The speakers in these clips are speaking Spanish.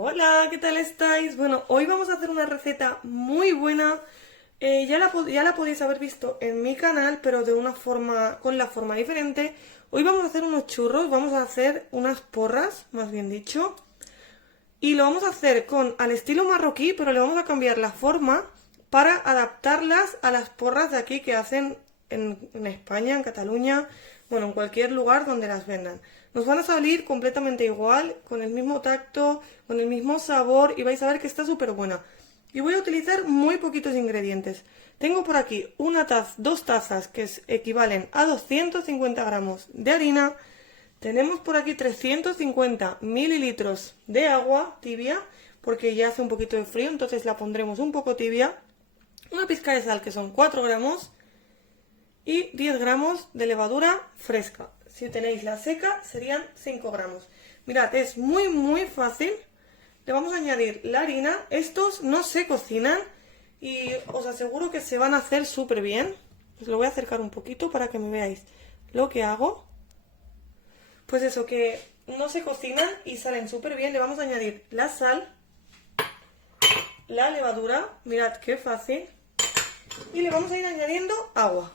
Hola, ¿qué tal estáis? Bueno, hoy vamos a hacer una receta muy buena. Ya la podéis haber visto en mi canal, pero de una forma, con la forma diferente. Hoy vamos a hacer unos churros, vamos a hacer unas porras, más bien dicho. Y lo vamos a hacer al estilo marroquí, pero le vamos a cambiar la forma para adaptarlas a las porras de aquí que hacen en España, en Cataluña, bueno, en cualquier lugar donde las vendan. Nos van a salir completamente igual, con el mismo tacto, con el mismo sabor y vais a ver que está súper buena. Y voy a utilizar muy poquitos ingredientes. Tengo por aquí dos tazas que equivalen a 250 gramos de harina. Tenemos por aquí 350 mililitros de agua tibia, porque ya hace un poquito de frío, entonces la pondremos un poco tibia. Una pizca de sal, que son 4 gramos, y 10 gramos de levadura fresca. Si tenéis la seca, serían 5 gramos. Mirad, es muy fácil. Le vamos a añadir la harina. Estos no se cocinan y os aseguro que se van a hacer súper bien. Os lo voy a acercar un poquito para que me veáis lo que hago. Pues eso, que no se cocinan y salen súper bien. Le vamos a añadir la sal, la levadura, mirad qué fácil. Y le vamos a ir añadiendo agua.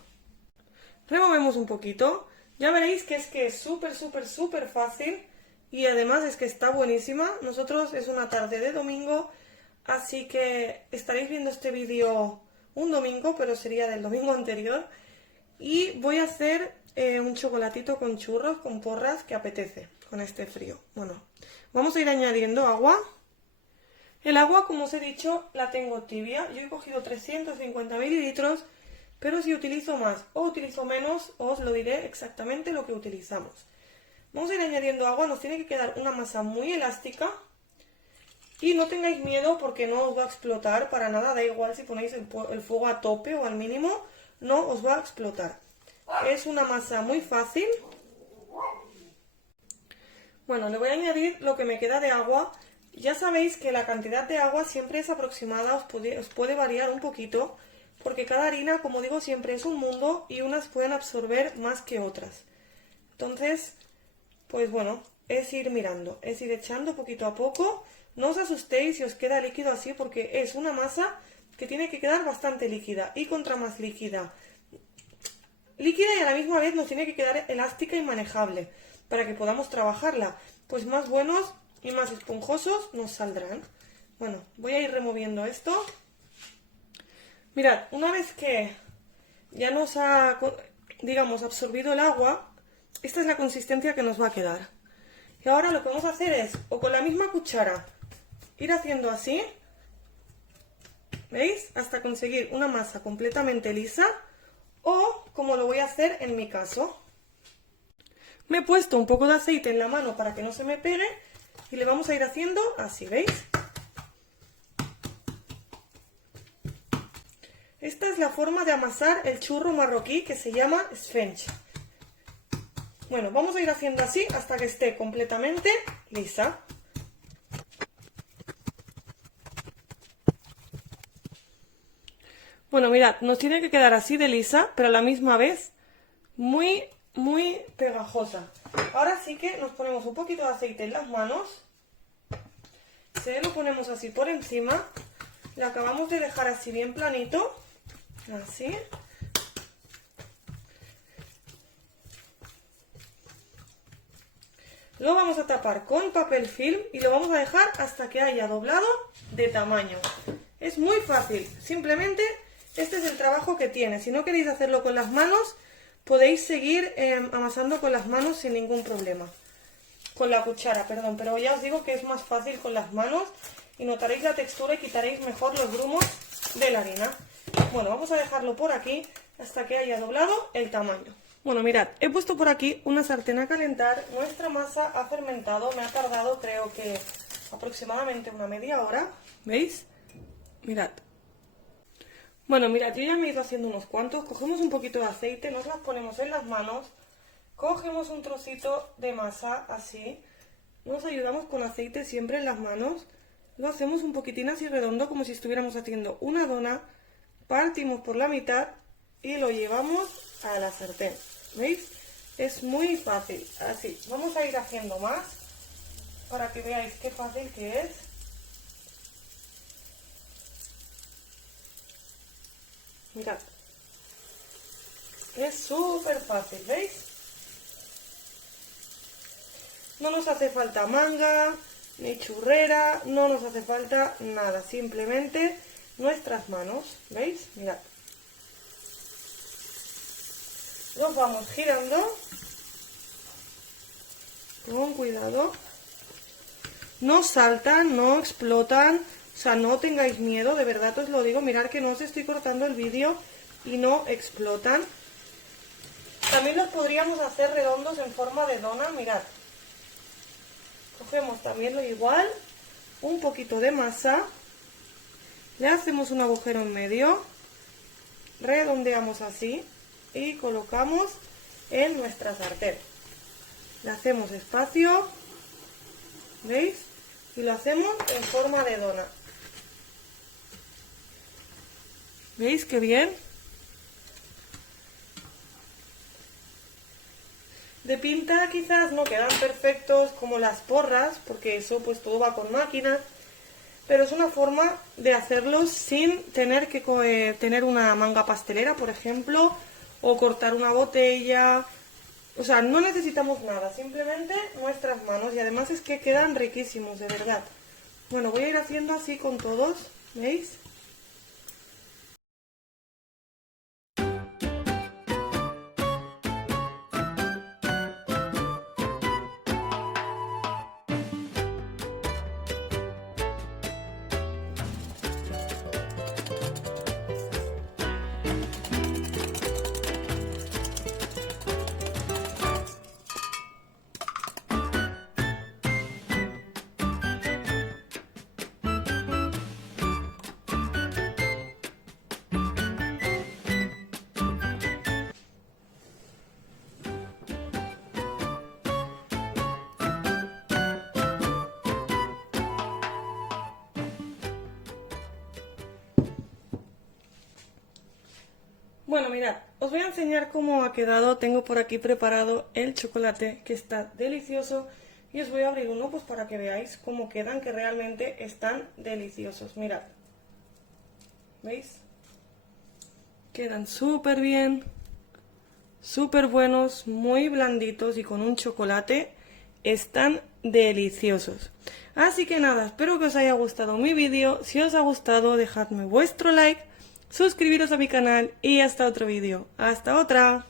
Removemos un poquito. Ya veréis que es súper fácil. Y además es que está buenísima. Nosotros es una tarde de domingo, así que estaréis viendo este vídeo un domingo, pero sería del domingo anterior. Y voy a hacer un chocolatito con churros, con porras, que apetece con este frío. Bueno, vamos a ir añadiendo agua. El agua, como os he dicho, la tengo tibia. Yo he cogido 350 mililitros, pero si utilizo más o utilizo menos, os lo diré exactamente lo que utilizamos. Vamos a ir añadiendo agua, nos tiene que quedar una masa muy elástica. Y no tengáis miedo porque no os va a explotar para nada, da igual si ponéis el fuego a tope o al mínimo, no os va a explotar. Es una masa muy fácil. Bueno, le voy a añadir lo que me queda de agua. Ya sabéis que la cantidad de agua siempre es aproximada, os puede variar un poquito, porque cada harina, como digo, siempre es un mundo y unas pueden absorber más que otras. Entonces, pues bueno, es ir mirando, es ir echando poquito a poco. No os asustéis si os queda líquido así, porque es una masa que tiene que quedar bastante líquida. Y contra más líquida y a la misma vez nos tiene que quedar elástica y manejable para que podamos trabajarla, pues más buenos y más esponjosos nos saldrán. Bueno, voy a ir removiendo esto. Mirad, una vez que ya nos ha, digamos, absorbido el agua, esta es la consistencia que nos va a quedar. Y ahora lo que vamos a hacer es, o con la misma cuchara, ir haciendo así, ¿veis? Hasta conseguir una masa completamente lisa, o como lo voy a hacer en mi caso. Me he puesto un poco de aceite en la mano para que no se me pegue y le vamos a ir haciendo así, ¿veis? Esta es la forma de amasar el churro marroquí que se llama sfench. Bueno, vamos a ir haciendo así hasta que esté completamente lisa. Bueno, mirad, nos tiene que quedar así de lisa, pero a la misma vez muy pegajosa. Ahora sí que nos ponemos un poquito de aceite en las manos. Se lo ponemos así por encima. Le acabamos de dejar así bien planito. Así. Lo vamos a tapar con papel film y lo vamos a dejar hasta que haya doblado de tamaño. Es muy fácil, simplemente este es el trabajo que tiene. Si no queréis hacerlo con las manos, podéis seguir amasando con las manos sin ningún problema. Con la cuchara, perdón, pero ya os digo que es más fácil con las manos y notaréis la textura y quitaréis mejor los grumos de la harina. Bueno, vamos a dejarlo por aquí hasta que haya doblado el tamaño. Bueno, mirad, he puesto por aquí una sartén a calentar. Nuestra masa ha fermentado, me ha tardado creo que aproximadamente una media hora. ¿Veis? Mirad. Bueno, mirad, yo ya me he ido haciendo unos cuantos. Cogemos un poquito de aceite, nos las ponemos en las manos. Cogemos un trocito de masa así. Nos ayudamos con aceite siempre en las manos. Lo hacemos un poquitín así redondo como si estuviéramos haciendo una dona. Partimos por la mitad y lo llevamos a la sartén. ¿Veis? Es muy fácil. Así, vamos a ir haciendo más para que veáis qué fácil que es. Mirad. Es súper fácil, ¿veis? No nos hace falta manga, ni churrera, no nos hace falta nada. Simplemente nuestras manos, ¿veis? Mirad. Los vamos girando. Con cuidado. No saltan, no explotan. O sea, no tengáis miedo, de verdad os lo digo. Mirad que no os estoy cortando el vídeo y no explotan. También los podríamos hacer redondos en forma de dona, mirad. Cogemos también lo igual, un poquito de masa, le hacemos un agujero en medio, redondeamos así y colocamos en nuestra sartén. Le hacemos espacio, ¿veis? Y lo hacemos en forma de dona. ¿Veis qué bien? De pinta quizás no quedan perfectos como las porras, porque eso pues todo va con máquina, pero es una forma de hacerlos sin tener que tener una manga pastelera, por ejemplo, o cortar una botella. O sea, no necesitamos nada, simplemente nuestras manos, y además es que quedan riquísimos, de verdad. Bueno, voy a ir haciendo así con todos, ¿veis? Bueno, mirad, os voy a enseñar cómo ha quedado. Tengo por aquí preparado el chocolate, que está delicioso. Y os voy a abrir uno pues para que veáis cómo quedan, que realmente están deliciosos. Mirad. ¿Veis? Quedan súper bien, súper buenos, muy blanditos y con un chocolate. Están deliciosos. Así que nada, espero que os haya gustado mi vídeo. Si os ha gustado, dejadme vuestro like. Suscribiros a mi canal y hasta otro vídeo. ¡Hasta otra!